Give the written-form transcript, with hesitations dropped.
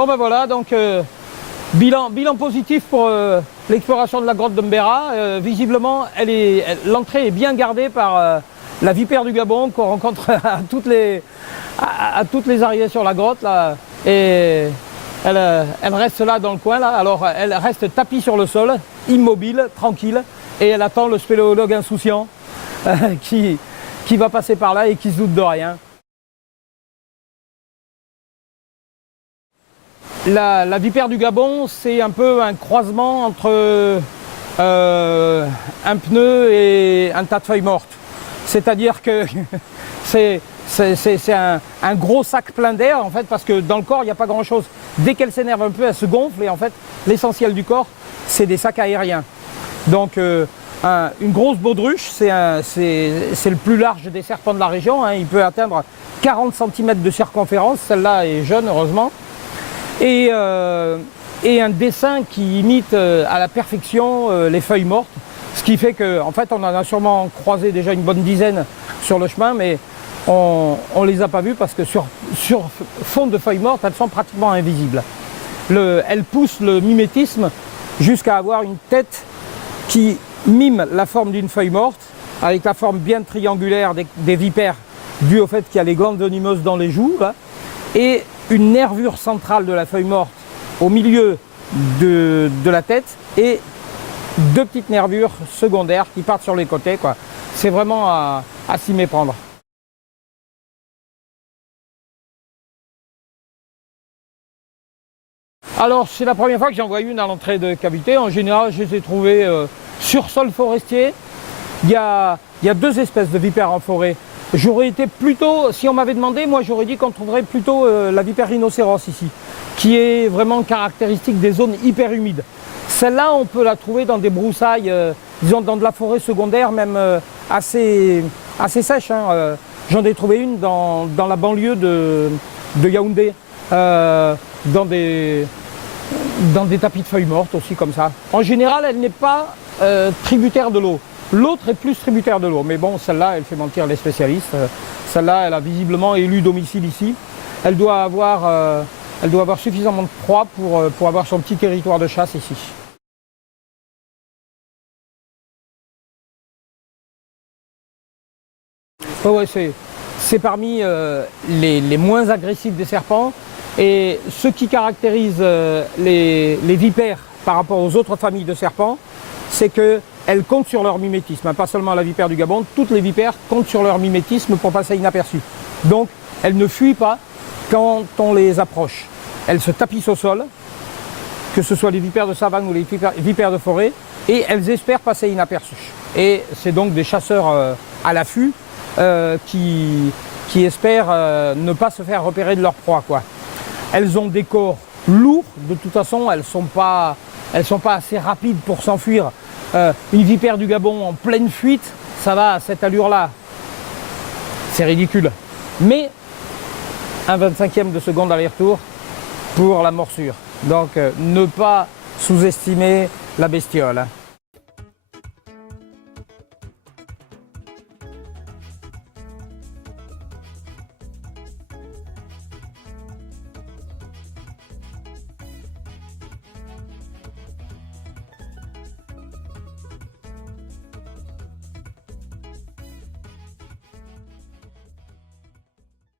Bon ben voilà, donc bilan positif pour l'exploration de la grotte de Mbera. Visiblement, l'entrée est bien gardée par la vipère du Gabon qu'on rencontre à toutes les arrivées sur la grotte là. Et elle reste là dans le coin là. Alors elle reste tapie sur le sol, immobile, tranquille, et elle attend le spéléologue insouciant qui va passer par là et qui se doute de rien. La vipère du Gabon, c'est un peu un croisement entre un pneu et un tas de feuilles mortes. C'est-à-dire que c'est un gros sac plein d'air, en fait, parce que dans le corps, il n'y a pas grand-chose. Dès qu'elle s'énerve un peu, elle se gonfle, et en fait, l'essentiel du corps, c'est des sacs aériens. Donc, une grosse baudruche, c'est le plus large des serpents de la région, hein. Il peut atteindre 40 cm de circonférence, celle-là est jeune, heureusement. Et un dessin qui imite à la perfection les feuilles mortes, ce qui fait qu'en fait on en a sûrement croisé déjà une bonne dizaine sur le chemin, mais on ne les a pas vues parce que sur fond de feuilles mortes, elles sont pratiquement invisibles. Elles poussent le mimétisme jusqu'à avoir une tête qui mime la forme d'une feuille morte, avec la forme bien triangulaire des vipères, due au fait qu'il y a les glandes venimeuses dans les joues, là, et une nervure centrale de la feuille morte au milieu de la tête et deux petites nervures secondaires qui partent sur les côtés, quoi. C'est vraiment à s'y méprendre. Alors c'est la première fois que j'en vois une à l'entrée de cavité. En général, je les ai trouvées sur sol forestier. Il y a deux espèces de vipères en forêt. J'aurais été plutôt, si on m'avait demandé, moi j'aurais dit qu'on trouverait plutôt la vipère rhinocéros ici, qui est vraiment caractéristique des zones hyper humides. Celle-là, on peut la trouver dans des broussailles, disons dans de la forêt secondaire, même assez sèche, hein. J'en ai trouvé une dans la banlieue de Yaoundé, dans des tapis de feuilles mortes aussi comme ça. En général, elle n'est pas tributaire de l'eau. L'autre est plus tributaire de l'eau, mais bon, celle-là, elle fait mentir les spécialistes. Celle-là, elle a visiblement élu domicile ici. Elle doit avoir suffisamment de proie pour avoir son petit territoire de chasse ici. Ouais, c'est parmi les moins agressifs des serpents. Et ce qui caractérise les vipères par rapport aux autres familles de serpents, c'est qu'elles comptent sur leur mimétisme, pas seulement la vipère du Gabon, toutes les vipères comptent sur leur mimétisme pour passer inaperçues. Donc elles ne fuient pas quand on les approche. Elles se tapissent au sol, que ce soit les vipères de savane ou les vipères de forêt, et elles espèrent passer inaperçues. Et c'est donc des chasseurs à l'affût qui espèrent ne pas se faire repérer de leur proie, quoi. Elles ont des corps lourds, de toute façon, elles sont pas assez rapides pour s'enfuir. Une vipère du Gabon en pleine fuite, ça va à cette allure-là. C'est ridicule. Mais un 25e de seconde aller-retour pour la morsure. Donc ne pas sous-estimer la bestiole.